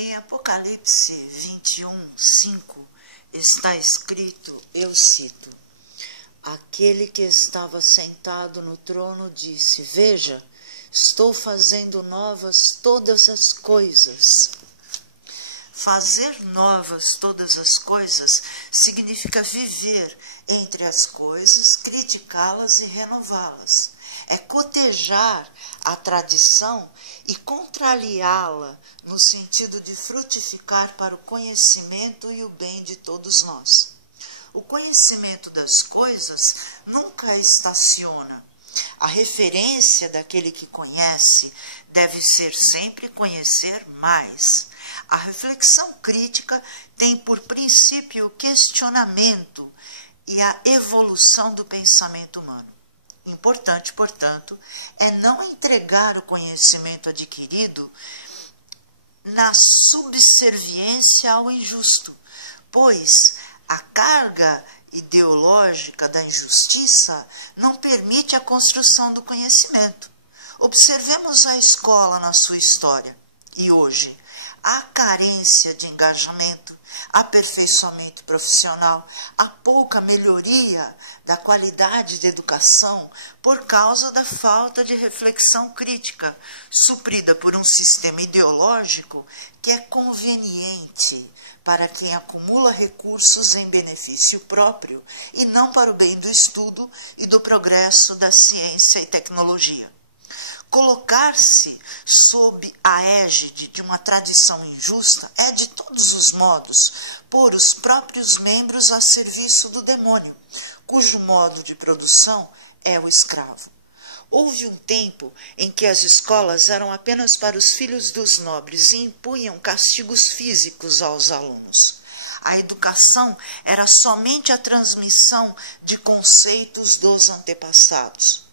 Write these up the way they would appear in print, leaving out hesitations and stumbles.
Em Apocalipse 21:5 está escrito, eu cito: aquele que estava sentado no trono disse: veja, estou fazendo novas todas as coisas. Fazer novas todas as coisas significa viver entre as coisas, criticá-las e renová-las. É cotejar a tradição e contrariá-la no sentido de frutificar para o conhecimento e o bem de todos nós. O conhecimento das coisas nunca estaciona. A referência daquele que conhece deve ser sempre conhecer mais. A reflexão crítica tem por princípio o questionamento e a evolução do pensamento humano. Importante, portanto, é não entregar o conhecimento adquirido na subserviência ao injusto, pois a carga ideológica da injustiça não permite a construção do conhecimento. Observemos a escola na sua história. E hoje, há carência de engajamento, aperfeiçoamento profissional, há pouca melhoria da qualidade da educação por causa da falta de reflexão crítica, suprida por um sistema ideológico que é conveniente para quem acumula recursos em benefício próprio e não para o bem do estudo e do progresso da ciência e tecnologia. Colocar-se sob a égide de uma tradição injusta é, de todos os modos, pôr os próprios membros a serviço do demônio, cujo modo de produção é o escravo. Houve um tempo em que as escolas eram apenas para os filhos dos nobres e impunham castigos físicos aos alunos. A educação era somente a transmissão de conceitos dos antepassados.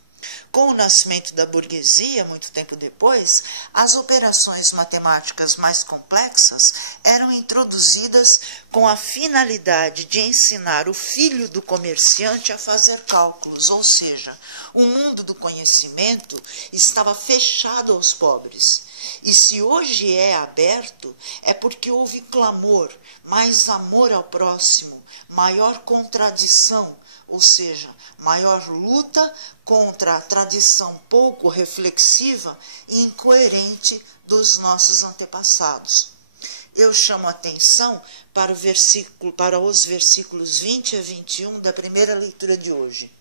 Com o nascimento da burguesia, muito tempo depois, as operações matemáticas mais complexas eram introduzidas com a finalidade de ensinar o filho do comerciante a fazer cálculos, ou seja, o mundo do conhecimento estava fechado aos pobres. E se hoje é aberto, é porque houve clamor, mais amor ao próximo, maior contradição, ou seja, maior luta contra a tradição pouco reflexiva e incoerente dos nossos antepassados. Eu chamo a atenção para os versículos 20 a 21 da primeira leitura de hoje.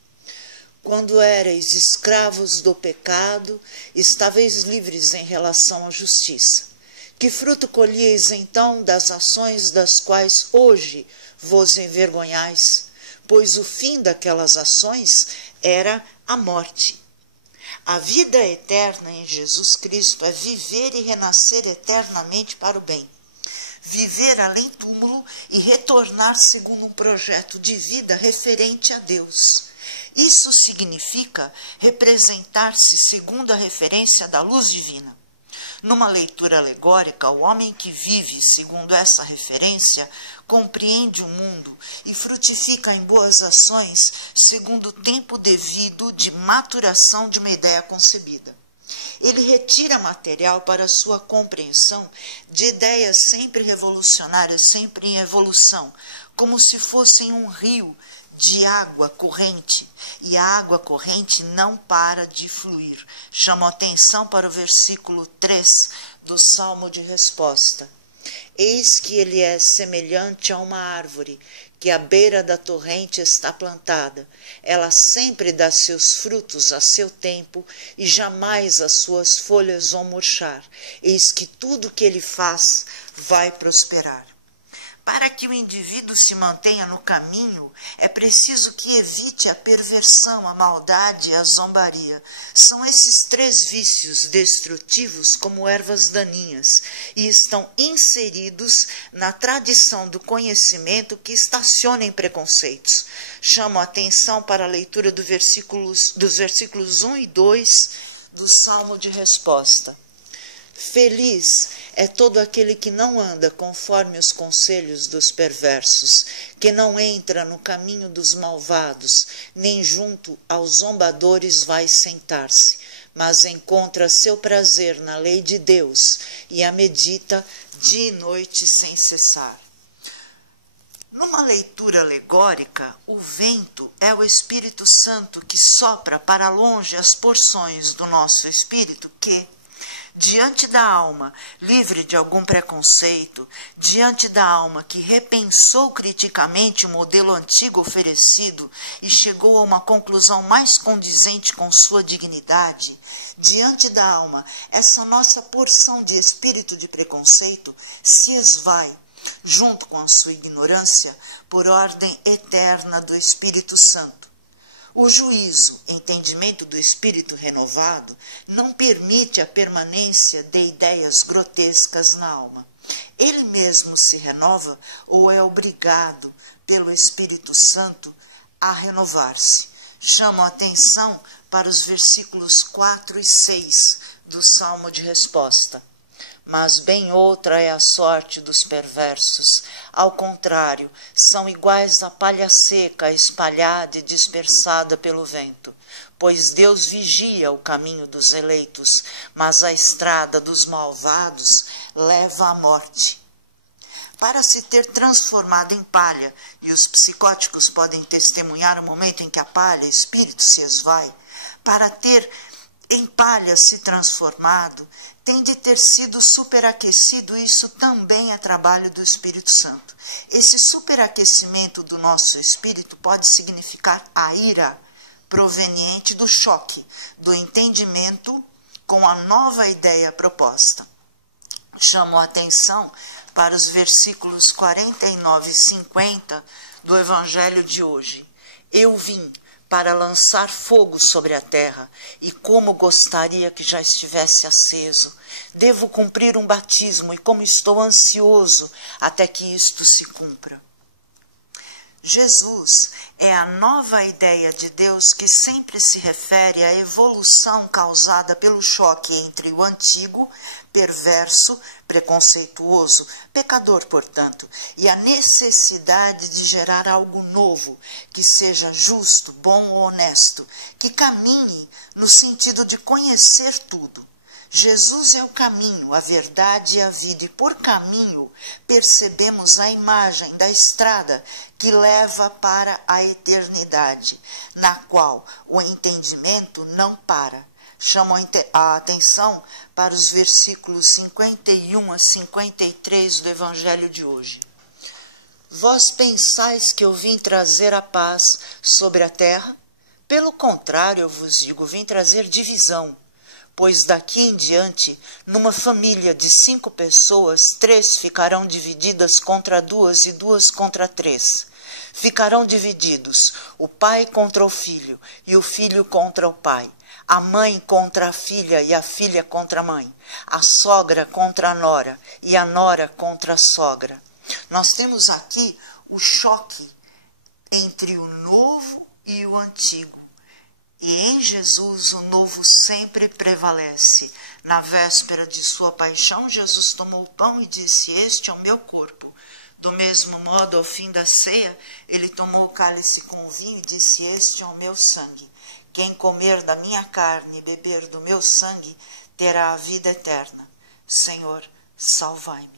Quando éreis escravos do pecado, estáveis livres em relação à justiça. Que fruto colhieis então das ações das quais hoje vos envergonhais? Pois o fim daquelas ações era a morte. A vida eterna em Jesus Cristo é viver e renascer eternamente para o bem. Viver além túmulo e retornar segundo um projeto de vida referente a Deus. Isso significa representar-se segundo a referência da luz divina. Numa leitura alegórica, o homem que vive segundo essa referência compreende o mundo e frutifica em boas ações segundo o tempo devido de maturação de uma ideia concebida. Ele retira material para sua compreensão de ideias sempre revolucionárias, sempre em evolução, como se fossem um rio de água corrente, e a água corrente não para de fluir. Chamo a atenção para o versículo 3 do Salmo de Resposta. Eis que ele é semelhante a uma árvore, que à beira da torrente está plantada. Ela sempre dá seus frutos a seu tempo, e jamais as suas folhas vão murchar. Eis que tudo que ele faz vai prosperar. Para que o indivíduo se mantenha no caminho, é preciso que evite a perversão, a maldade e a zombaria. São esses três vícios destrutivos como ervas daninhas e estão inseridos na tradição do conhecimento que estaciona em preconceitos. Chamo a atenção para a leitura dos versículos 1 e 2 do Salmo de Resposta. Feliz é todo aquele que não anda conforme os conselhos dos perversos, que não entra no caminho dos malvados, nem junto aos zombadores vai sentar-se, mas encontra seu prazer na lei de Deus e a medita dia e noite sem cessar. Numa leitura alegórica, o vento é o Espírito Santo que sopra para longe as porções do nosso espírito que, diante da alma livre de algum preconceito, diante da alma que repensou criticamente o modelo antigo oferecido e chegou a uma conclusão mais condizente com sua dignidade, diante da alma, essa nossa porção de espírito de preconceito se esvai, junto com a sua ignorância, por ordem eterna do Espírito Santo. O juízo, entendimento do espírito renovado, não permite a permanência de ideias grotescas na alma. Ele mesmo se renova ou é obrigado pelo Espírito Santo a renovar-se. Chamo a atenção para os versículos 4 e 6 do Salmo de Resposta. Mas bem outra é a sorte dos perversos. Ao contrário, são iguais à palha seca, espalhada e dispersada pelo vento. Pois Deus vigia o caminho dos eleitos, mas a estrada dos malvados leva à morte. Para se ter transformado em palha, e os psicóticos podem testemunhar o momento em que a palha, espírito, se esvai, para ter em palha se transformado, tem de ter sido superaquecido, e isso também é trabalho do Espírito Santo. Esse superaquecimento do nosso espírito pode significar a ira proveniente do choque, do entendimento com a nova ideia proposta. Chamo a atenção para os versículos 49 e 50 do Evangelho de hoje. Eu vim para lançar fogo sobre a terra, e como gostaria que já estivesse aceso. Devo cumprir um batismo, e como estou ansioso até que isto se cumpra. Jesus é a nova ideia de Deus que sempre se refere à evolução causada pelo choque entre o antigo, perverso, preconceituoso, pecador, portanto, e a necessidade de gerar algo novo, que seja justo, bom ou honesto, que caminhe no sentido de conhecer tudo. Jesus é o caminho, a verdade e a vida, e por caminho percebemos a imagem da estrada que leva para a eternidade, na qual o entendimento não para. Chamo a atenção para os versículos 51 a 53 do Evangelho de hoje. Vós pensais que eu vim trazer a paz sobre a terra? Pelo contrário, eu vos digo, vim trazer divisão. Pois daqui em diante, numa família de 5 pessoas, 3 ficarão divididas contra 2 e 2 contra 3. Ficarão divididos o pai contra o filho e o filho contra o pai, a mãe contra a filha e a filha contra a mãe, a sogra contra a nora e a nora contra a sogra. Nós temos aqui o choque entre o novo e o antigo. E em Jesus o novo sempre prevalece. Na véspera de sua paixão, Jesus tomou o pão e disse: este é o meu corpo. Do mesmo modo, ao fim da ceia, ele tomou o cálice com vinho e disse: este é o meu sangue. Quem comer da minha carne e beber do meu sangue terá a vida eterna. Senhor, salvai-me.